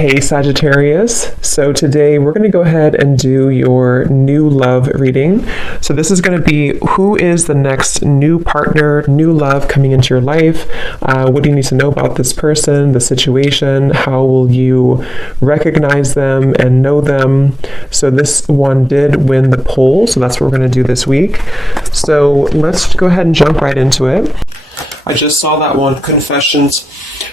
Hey Sagittarius, so today we're going to go ahead and do your new love reading. So this is going to be who is the next new partner, new love coming into your life. What do you need to know about this person, the situation? How will you recognize them and know them? So this one did win the poll, so that's what we're going to do this week. So let's go ahead and jump right into it. I just saw that one, confessions.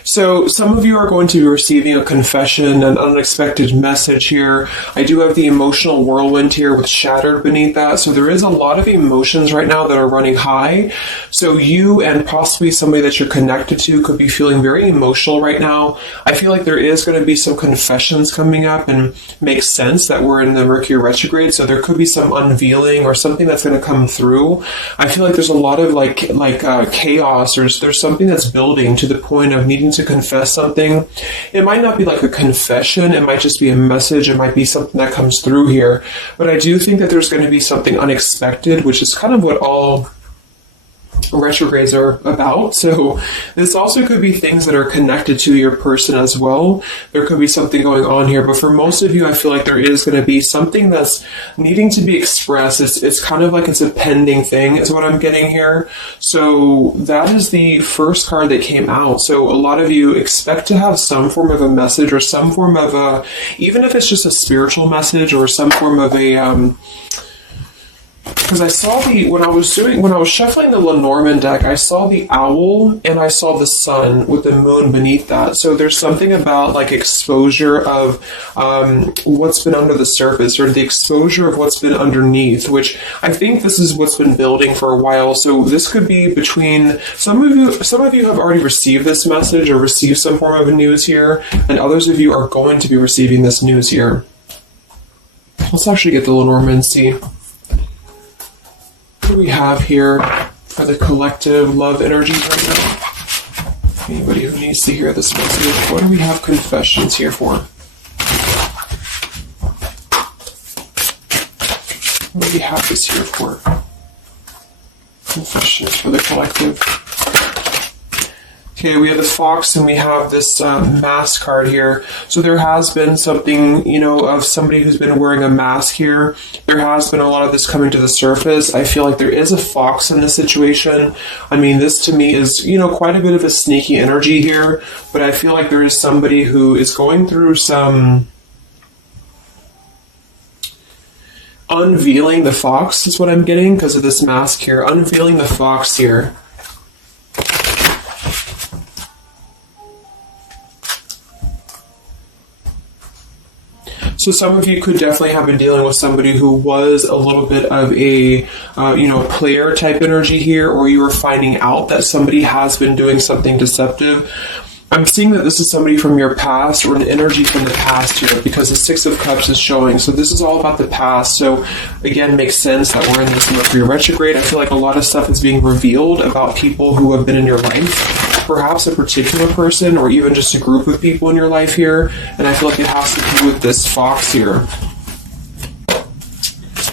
So some of you are going to be receiving a confession, an unexpected message here. I do have the emotional whirlwind here with shattered beneath that. So there is a lot of emotions right now that are running high. So you and possibly somebody that you're connected to could be feeling very emotional right now. I feel like there is going to be some confessions coming up, and makes sense that we're in the Mercury retrograde. So there could be some unveiling or something that's going to come through. I feel like there's a lot of chaos, or there's something that's building to the point of needing to confess something. It might not be like a confession, it might just be a message, it might be something that comes through here. But I do think that there's going to be something unexpected, which is kind of what all retrogrades are about. So this also could be things that are connected to your person as well. There could be something going on here, but for most of you, I feel like there is going to be something that's needing to be expressed. It's kind of like it's a pending thing is what I'm getting here. So that is the first card that came out. So a lot of you expect to have some form of a message, or some form of a, even if it's just a spiritual message, or some form of a because I saw when I was shuffling the Lenormand deck, I saw the owl and I saw the sun with the moon beneath that. So there's something about like exposure of what's been under the surface, or the exposure of what's been underneath, which I think this is what's been building for a while. So this could be between some of you have already received this message or received some form of news here, and others of you are going to be receiving this news here. Let's actually get the Lenormand and see. What do we have here for the collective love energies right now? Anybody who needs to hear this message, what do we have confessions here for? What do we have this here for? Confessions for the collective. Okay, we have the fox and we have this mask card here. So there has been something, of somebody who's been wearing a mask here. There has been a lot of this coming to the surface. I feel like there is a fox in this situation. I mean, this to me is, quite a bit of a sneaky energy here, but I feel like there is somebody who is going through some unveiling the fox is what I'm getting because of this mask here. Unveiling the fox here. So some of you could definitely have been dealing with somebody who was a little bit of a, player type energy here, or you were finding out that somebody has been doing something deceptive. I'm seeing that this is somebody from your past, or an energy from the past here, because the Six of Cups is showing. So this is all about the past. So again, makes sense that we're in this Mercury retrograde. I feel like a lot of stuff is being revealed about people who have been in your life. Perhaps a particular person, or even just a group of people in your life here. And I feel like it has to do with this fox here.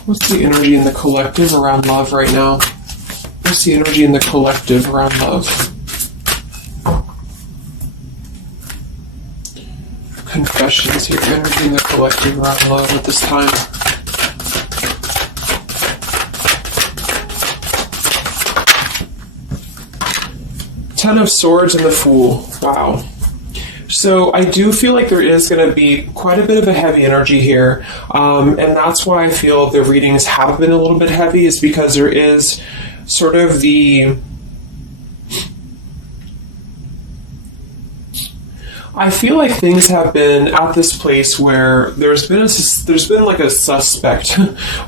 What's the energy in the collective around love right now? What's the energy in the collective around love? Confessions here, energy in the collective around love at this time. Ten of Swords and the Fool. Wow. So I do feel like there is going to be quite a bit of a heavy energy here. And that's why I feel the readings have been a little bit heavy, is because there is sort of the... I feel like things have been at this place where there's been like a suspect,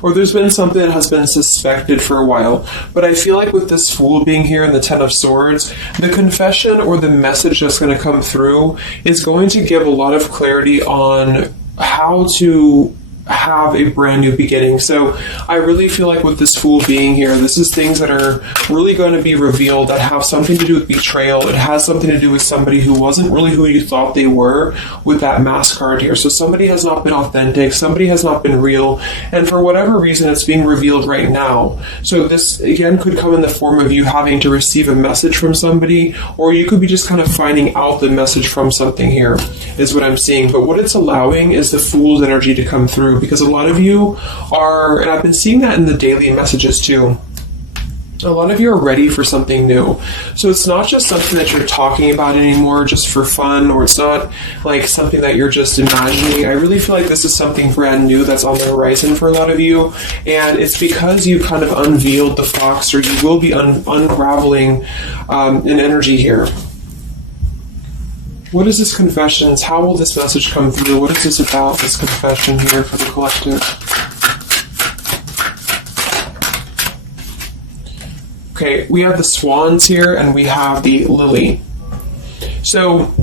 or there's been something that has been suspected for a while. But I feel like with this Fool being here in the Ten of Swords, the confession or the message that's going to come through is going to give a lot of clarity on how to have a brand new beginning. So I really feel like with this Fool being here, this is things that are really going to be revealed that have something to do with betrayal. It has something to do with somebody who wasn't really who you thought they were with that Mask card here. So somebody has not been authentic, somebody has not been real, and for whatever reason it's being revealed right now. So this again could come in the form of you having to receive a message from somebody, or you could be just kind of finding out the message from something here, is what I'm seeing. But what it's allowing is the Fool's energy to come through, because a lot of you are, and I've been seeing that in the daily messages too, a lot of you are ready for something new. So it's not just something that you're talking about anymore just for fun, or it's not like something that you're just imagining. I really feel like this is something brand new that's on the horizon for a lot of you, and it's because you kind of unveiled the fox, or you will be unraveling an energy here. What is this confessions? How will this message come through? What is this about, this confession here for the collective? Okay, we have the swans here and we have the lily. So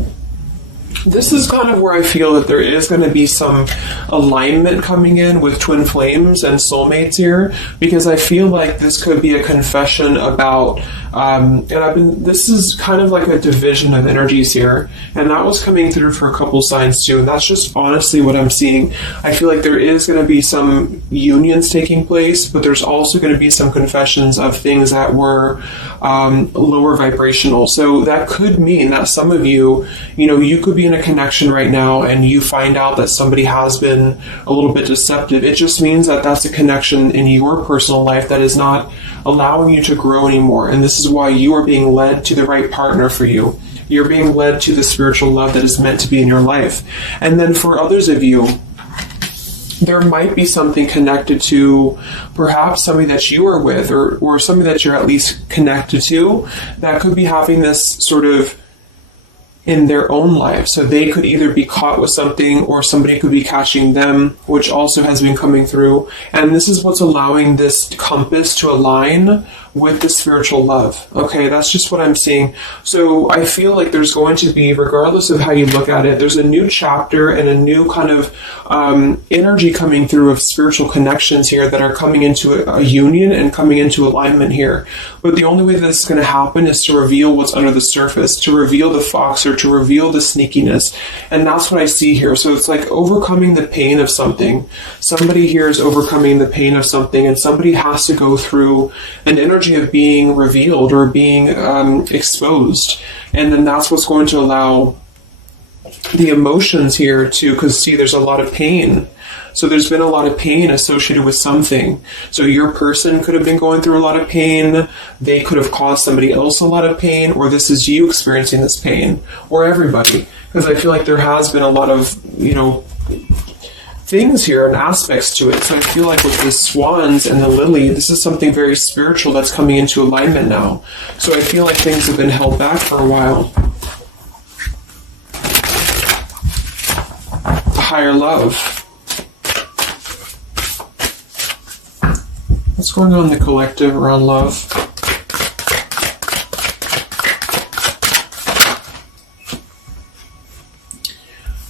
this is kind of where I feel that there is going to be some alignment coming in with twin flames and soulmates here, because I feel like this could be a confession about this is kind of like a division of energies here, and that was coming through for a couple signs too, and that's just honestly what I'm seeing. I feel like there is going to be some unions taking place, but there's also going to be some confessions of things that were lower vibrational. So that could mean that some of you, you could be in a connection right now and you find out that somebody has been a little bit deceptive. It just means that that's a connection in your personal life that is not allowing you to grow anymore, and this is why you are being led to the right partner for you. You're being led to the spiritual love that is meant to be in your life. And then for others of you, there might be something connected to perhaps somebody that you are with, or somebody that you're at least connected to, that could be having this sort of in their own life. So they could either be caught with something, or somebody could be catching them, which also has been coming through. And this is what's allowing this compass to align with the spiritual love. Okay, that's just what I'm seeing. So I feel like there's going to be, regardless of how you look at it, there's a new chapter and a new kind of energy coming through of spiritual connections here that are coming into a union and coming into alignment here. But the only way that's going to happen is to reveal what's under the surface, to reveal the fox, or to reveal the sneakiness. And that's what I see here. So it's like overcoming the pain of something. Somebody here is overcoming the pain of something, and somebody has to go through an energy of being revealed or being exposed. And then that's what's going to allow the emotions here to, because see, there's a lot of pain. So there's been a lot of pain associated with something. So your person could have been going through a lot of pain. They could have caused somebody else a lot of pain, or this is you experiencing this pain, or everybody. Because I feel like there has been a lot of, things here and aspects to it. So I feel like with the swans and the lily, this is something very spiritual that's coming into alignment now. So I feel like things have been held back for a while. The higher love. What's going on in the collective around love?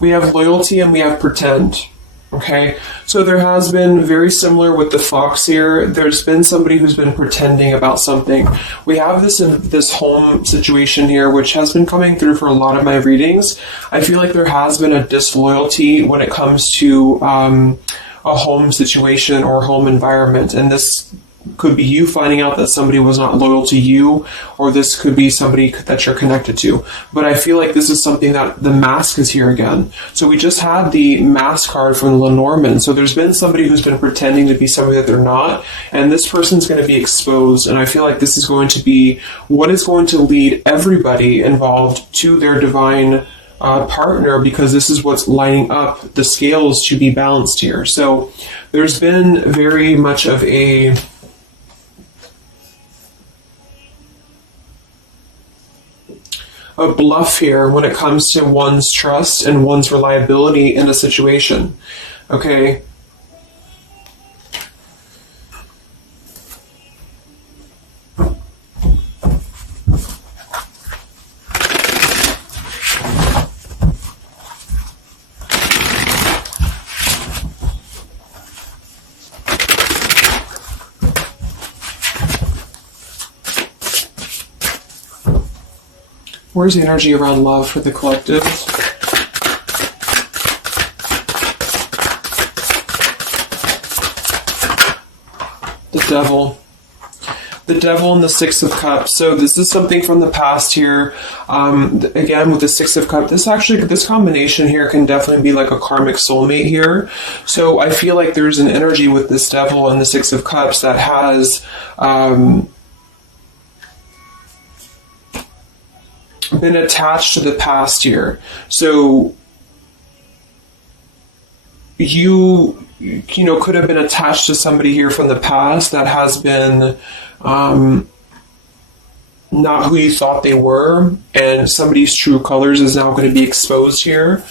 We have loyalty and we have pretend. Okay, so there has been, very similar with the fox here, there's been somebody who's been pretending about something. We have this home situation here, which has been coming through for a lot of my readings. I feel like there has been a disloyalty when it comes to a home situation or home environment, and this could be you finding out that somebody was not loyal to you, or this could be somebody that you're connected to. But I feel like this is something that the mask is here again. So we just had the mask card from Lenormand. So there's been somebody who's been pretending to be somebody that they're not, and this person's going to be exposed. And I feel like this is going to be what is going to lead everybody involved to their divine partner, because this is what's lining up the scales to be balanced here. So there's been very much of a bluff here when it comes to one's trust and one's reliability in a situation. Okay. Where's the energy around love for the collective? The Devil. The Devil and the Six of Cups. So this is something from the past here. Again, with the Six of Cups, this combination here can definitely be like a karmic soulmate here. So I feel like there's an energy with this Devil and the Six of Cups that has been attached to the past here. So you know, could have been attached to somebody here from the past that has been not who you thought they were, and somebody's true colors is now going to be exposed here.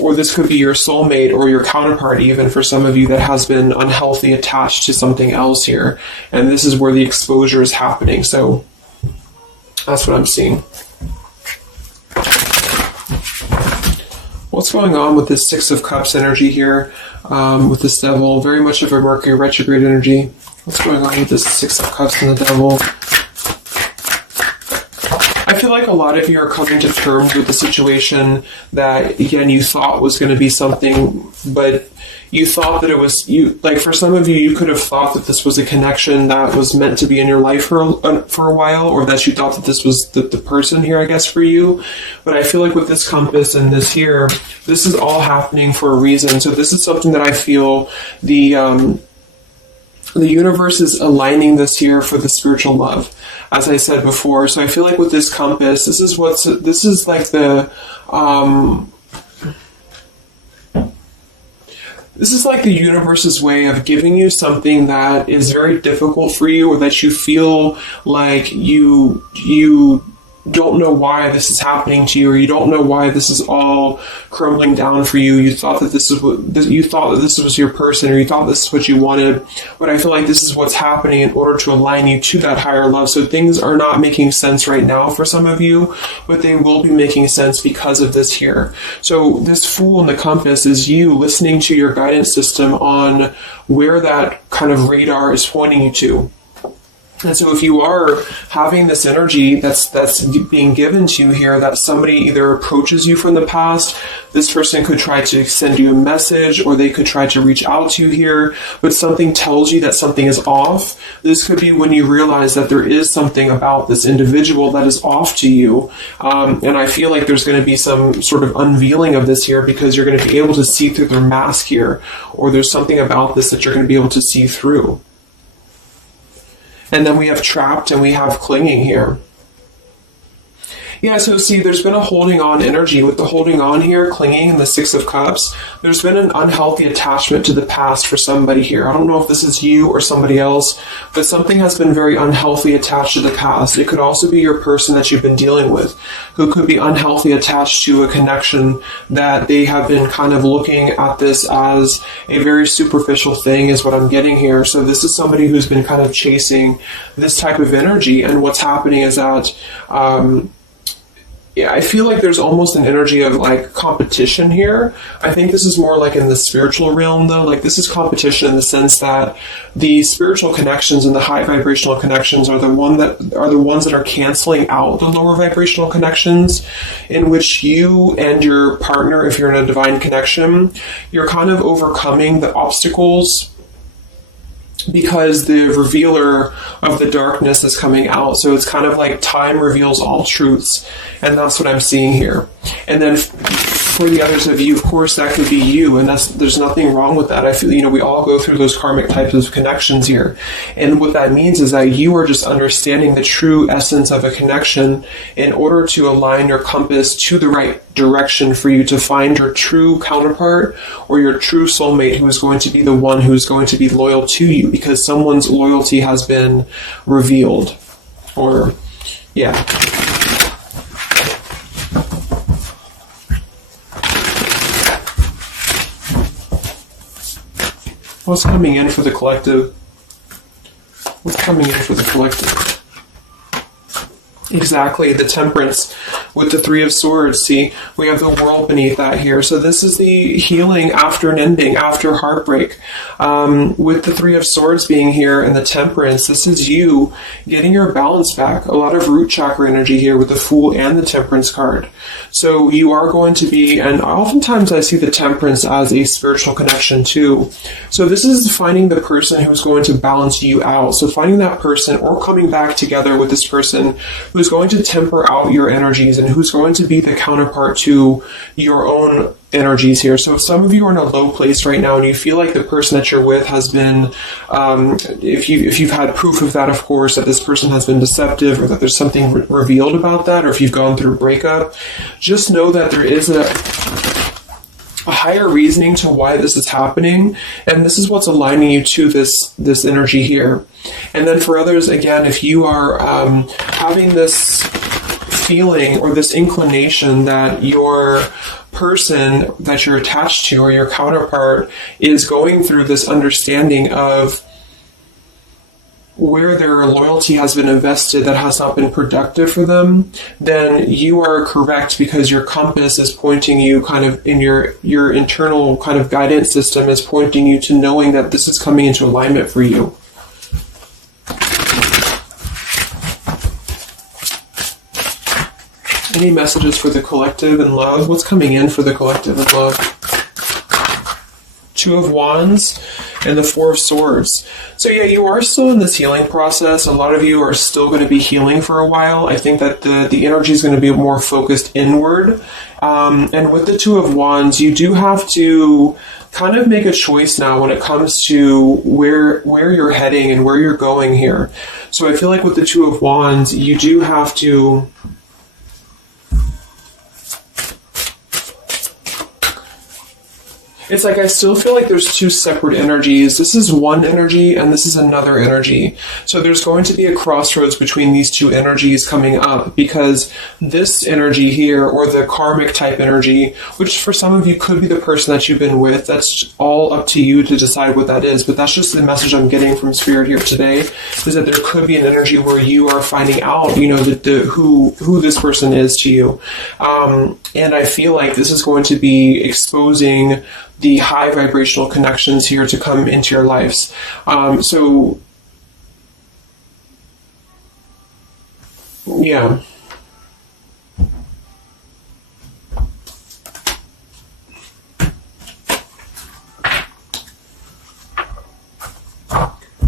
Or this could be your soulmate or your counterpart, even for some of you, that has been unhealthy attached to something else here. And this is where the exposure is happening. So that's what I'm seeing. What's going on with this Six of Cups energy here with this Devil? Very much of a Mercury retrograde energy. What's going on with this Six of Cups and the Devil? I feel like a lot of you are coming to terms with the situation that, again, you thought was going to be something, but you thought that it was, like for some of you, you could have thought that this was a connection that was meant to be in your life for a while, or that you thought that this was the person here, I guess, for you. But I feel like with this compass and this here, this is all happening for a reason. So this is something that I feel the universe is aligning this here for the spiritual love, as I said before. So I feel like with this compass, this is like the this is like the universe's way of giving you something that is very difficult for you, or that you feel like you don't know why this is happening to you, or you don't know why this is all crumbling down for you. You thought that this was your person, or you thought this is what you wanted. But I feel like this is what's happening in order to align you to that higher love. So things are not making sense right now for some of you, but they will be making sense because of this here. So this Fool in the compass is you listening to your guidance system on where that kind of radar is pointing you to. And so if you are having this energy that's being given to you here, that somebody either approaches you from the past, this person could try to send you a message, or they could try to reach out to you here, but something tells you that something is off. This could be when you realize that there is something about this individual that is off to you. And I feel like there's going to be some sort of unveiling of this here, because you're going to be able to see through their mask here, or there's something about this that you're going to be able to see through. And then we have trapped and we have clinging here. Yeah, so see, there's been a holding on energy with the holding on here, clinging, and the Six of Cups. There's been an unhealthy attachment to the past for somebody here. I don't know if this is you or somebody else, but something has been very unhealthy attached to the past. It could also be your person that you've been dealing with, who could be unhealthy attached to a connection that they have been kind of looking at this as a very superficial thing, is what I'm getting here. So this is somebody who's been kind of chasing this type of energy, and what's happening is that yeah, I feel like there's almost an energy of like competition here. I think this is more like in the spiritual realm though. Like this is competition in the sense that the spiritual connections and the high vibrational connections are the ones that are canceling out the lower vibrational connections, in which you and your partner, if you're in a divine connection, you're kind of overcoming the obstacles, because the revealer of the darkness is coming out. So it's kind of like time reveals all truths, and that's what I'm seeing here. And then for the others of you, of course, that could be you, and there's nothing wrong with that. I feel, we all go through those karmic types of connections here. And what that means is that you are just understanding the true essence of a connection in order to align your compass to the right direction for you to find your true counterpart or your true soulmate, who is going to be the one who is going to be loyal to you, because someone's loyalty has been revealed. Or, yeah. What's coming in for the collective? What's coming in for the collective? Exactly, the Temperance. with the Three of Swords. See, we have the world beneath that here. So this is the healing after an ending, after heartbreak. With the Three of Swords being here and the Temperance, this is you getting your balance back. A lot of root chakra energy here with the Fool and the Temperance card. So you are going to be, and oftentimes I see the Temperance as a spiritual connection too. So this is finding the person who's going to balance you out. So finding that person or coming back together with this person who's going to temper out your energies and who's going to be the counterpart to your own energies here. So if some of you are in a low place right now and you feel like the person that you're with has been, if you've had proof of that, of course, that this person has been deceptive or that there's something revealed about that, or if you've gone through a breakup, just know that there is a higher reasoning to why this is happening, and this is what's aligning you to this energy here. And then for others, again, if you are having this feeling or this inclination that your person that you're attached to or your counterpart is going through this understanding of where their loyalty has been invested that has not been productive for them, then you are correct, because your compass is pointing you kind of in your internal kind of guidance system is pointing you to knowing that this is coming into alignment for you. Any messages for the collective and love? What's coming in for the collective and love? Two of Wands and the Four of Swords. So yeah, you are still in this healing process. A lot of you are still going to be healing for a while. I think that the energy is going to be more focused inward. And with the Two of Wands, you do have to kind of make a choice now when it comes to where you're heading and where you're going here. So I feel like with the Two of Wands, you do have to it's like I still feel like there's two separate energies. This is one energy and this is another energy. So there's going to be a crossroads between these two energies coming up, because this energy here, or the karmic type energy, which for some of you could be the person that you've been with, that's all up to you to decide what that is. But that's just the message I'm getting from Spirit here today, is that there could be an energy where you are finding out, who this person is to you. And I feel like this is going to be exposing the high vibrational connections here to come into your lives. Yeah.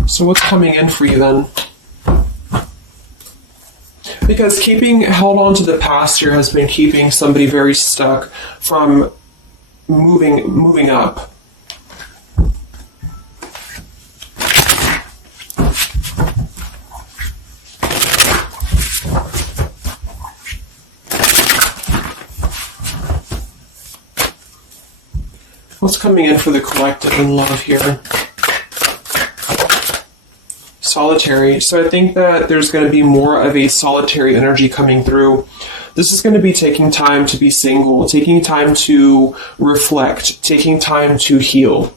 So what's coming in for you then? Because held on to the past here has been keeping somebody very stuck from moving up. What's coming in for the collective and love here? Solitary. So I think that there's going to be more of a solitary energy coming through. This is going to be taking time to be single, taking time to reflect, taking time to heal.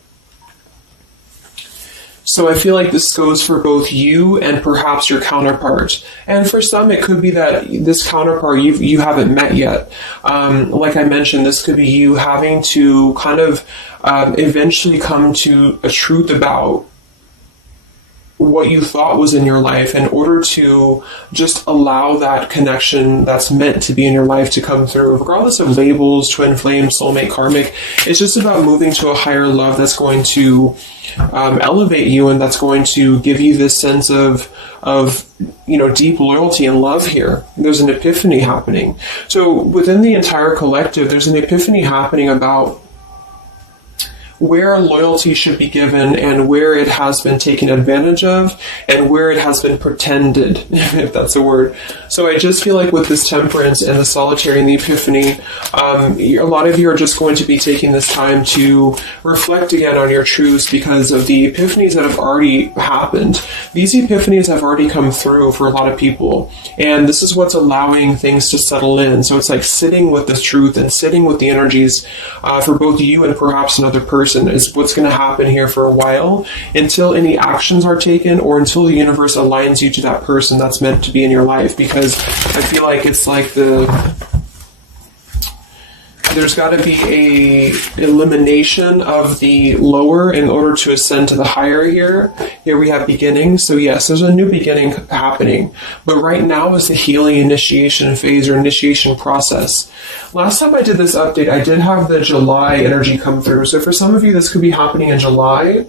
So I feel like this goes for both you and perhaps your counterpart. And for some, it could be that this counterpart you haven't met yet. Like I mentioned, this could be you having to kind of eventually come to a truth about what you thought was in your life in order to just allow that connection that's meant to be in your life to come through, regardless of labels, twin flame, soulmate, karmic. It's just about moving to a higher love that's going to elevate you, and that's going to give you this sense of deep loyalty and love here. There's an epiphany happening. So within the entire collective, there's an epiphany happening about where loyalty should be given and where it has been taken advantage of and where it has been pretended, if that's a word. So I just feel like with this temperance and the solitary and the epiphany, a lot of you are just going to be taking this time to reflect again on your truths because of the epiphanies that have already happened. These epiphanies have already come through for a lot of people, and this is what's allowing things to settle in. So it's like sitting with the truth and sitting with the energies for both you and perhaps another person is what's going to happen here for a while, until any actions are taken or until the universe aligns you to that person that's meant to be in your life. Because I feel like it's like the there's got to be a elimination of the lower in order to ascend to the higher here. Here we have beginning. So yes, there's a new beginning happening. But right now is the healing initiation phase or initiation process. Last time I did this update, I did have the July energy come through. So for some of you, this could be happening in July.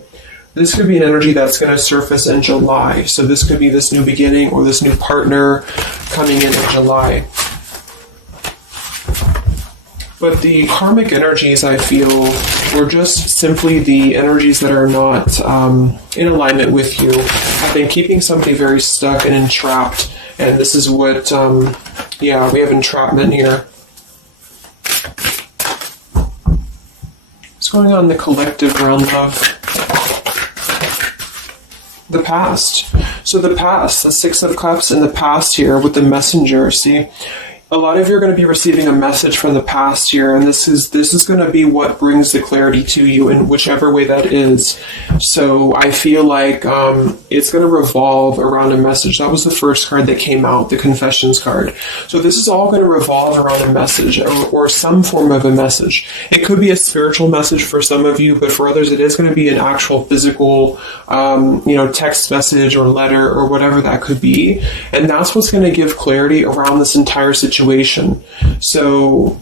This could be an energy that's going to surface in July. So this could be this new beginning or this new partner coming in July. But the karmic energies, I feel, were just simply the energies that are not in alignment with you. Have been keeping somebody very stuck and entrapped. And this is what, we have entrapment here. What's going on in the collective realm of the past? So the past, the Six of Cups in the past here with the messenger, see? A lot of you are going to be receiving a message from the past here, and this is going to be what brings the clarity to you in whichever way that is. So I feel like it's going to revolve around a message. That was the first card that came out, the Confessions card. So this is all going to revolve around a message or some form of a message. It could be a spiritual message for some of you, but for others it is going to be an actual physical, text message or letter or whatever that could be. And that's what's going to give clarity around this entire situation. So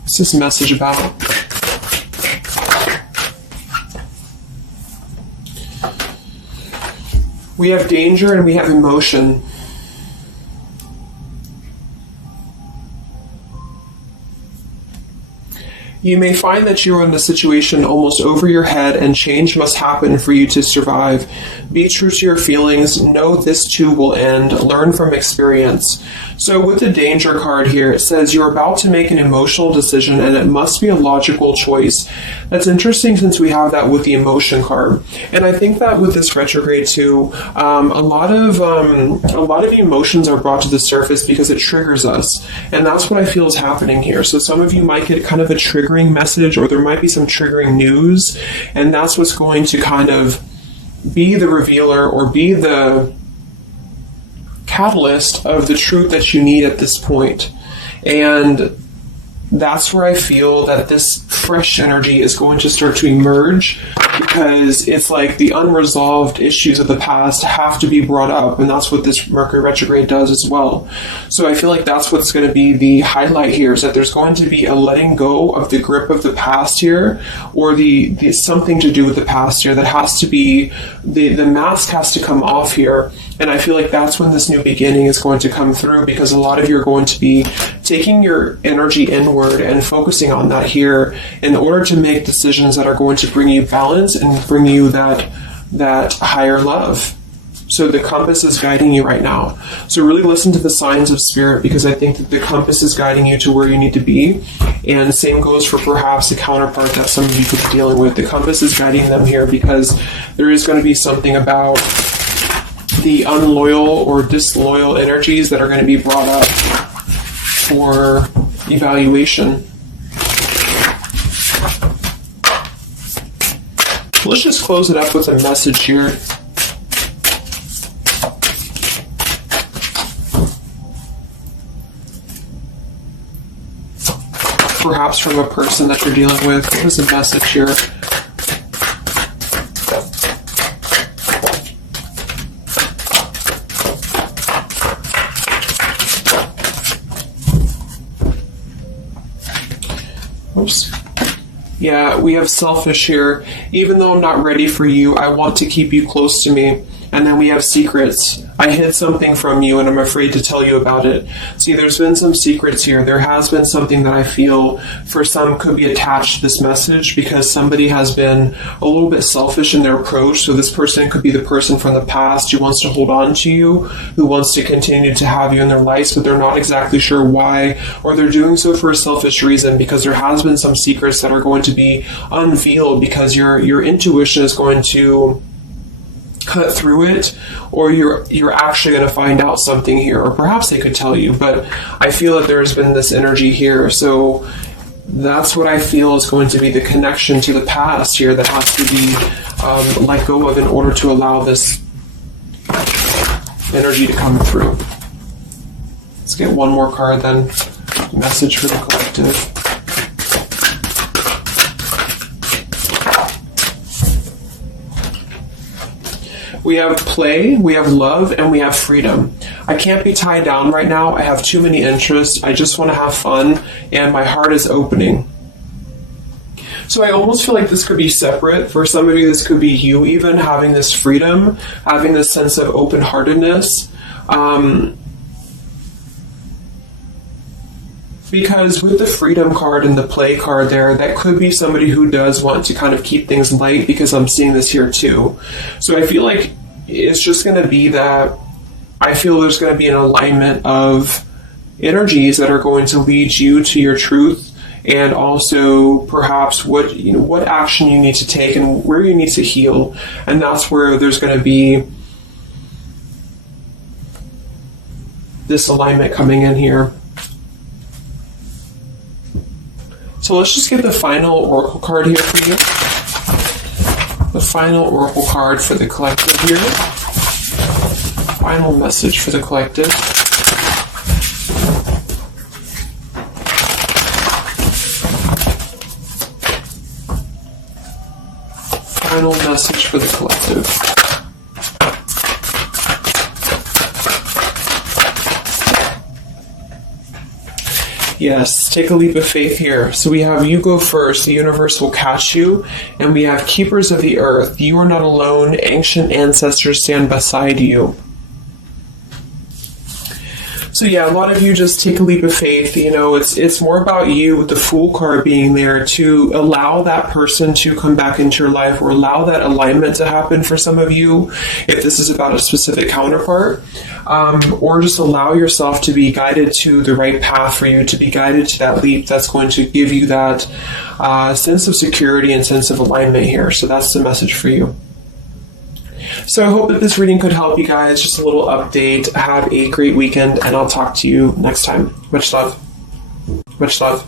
what's this message about? We have danger and we have emotion. You may find that you are in a situation almost over your head and change must happen for you to survive. Be true to your feelings. Know this too will end. Learn from experience. So with the danger card here, it says you're about to make an emotional decision and it must be a logical choice. That's interesting since we have that with the emotion card. And I think that with this retrograde too, a lot of emotions are brought to the surface because it triggers us. And that's what I feel is happening here. So some of you might get kind of a triggering message or there might be some triggering news. And that's what's going to kind of be the revealer or be the catalyst of the truth that you need at this point. And that's where I feel that this fresh energy is going to start to emerge because it's like the unresolved issues of the past have to be brought up, and that's what this Mercury retrograde does as well. So I feel like that's what's going to be the highlight here, is that there's going to be a letting go of the grip of the past here, or the something to do with the past here that has to be, the mask has to come off here. And I feel like that's when this new beginning is going to come through, because a lot of you are going to be taking your energy inward and focusing on that here in order to make decisions that are going to bring you balance and bring you that higher love. So the compass is guiding you right now. So really listen to the signs of spirit, because I think that the compass is guiding you to where you need to be. And the same goes for perhaps a counterpart that some of you could be dealing with. The compass is guiding them here because there is going to be something about the unloyal or disloyal energies that are going to be brought up for evaluation. Let's just close it up with a message here. Perhaps from a person that you're dealing with. What is the message here? Oops. Yeah, we have selfish here. Even though I'm not ready for you, I want to keep you close to me. And then we have secrets. I hid something from you and I'm afraid to tell you about it. See, there's been some secrets here. There has been something that I feel for some could be attached to this message because somebody has been a little bit selfish in their approach. So this person could be the person from the past who wants to hold on to you, who wants to continue to have you in their lives, but they're not exactly sure why, or they're doing so for a selfish reason because there has been some secrets that are going to be unveiled because your intuition is going to cut through it, or you're actually going to find out something here, or perhaps they could tell you, but I feel that there's been this energy here. So that's what I feel is going to be the connection to the past here that has to be let go of in order to allow this energy to come through. Let's get one more card then. Message for the collective. We have play, we have love, and we have freedom. I can't be tied down right now. I have too many interests. I just want to have fun, and my heart is opening. So I almost feel like this could be separate. For some of you, this could be you even having this freedom, having this sense of open-heartedness. Because with the freedom card and the play card there, that could be somebody who does want to kind of keep things light, because I'm seeing this here too. So I feel like it's just going to be that I feel there's going to be an alignment of energies that are going to lead you to your truth, and also perhaps what action you need to take and where you need to heal. And that's where there's going to be this alignment coming in here. So let's just get the final oracle card here for you. The final oracle card for the collective here. Final message for the collective. Final message for the collective. Yes, take a leap of faith here. So we have you go first, the universe will catch you, and we have keepers of the earth. You are not alone, ancient ancestors stand beside you. So yeah, a lot of you just take a leap of faith. It's more about you with the Fool card being there to allow that person to come back into your life, or allow that alignment to happen for some of you, if this is about a specific counterpart, or just allow yourself to be guided to the right path for you, to be guided to that leap that's going to give you that sense of security and sense of alignment here. So that's the message for you. So I hope that this reading could help you guys. Just a little update. Have a great weekend, and I'll talk to you next time. Much love. Much love.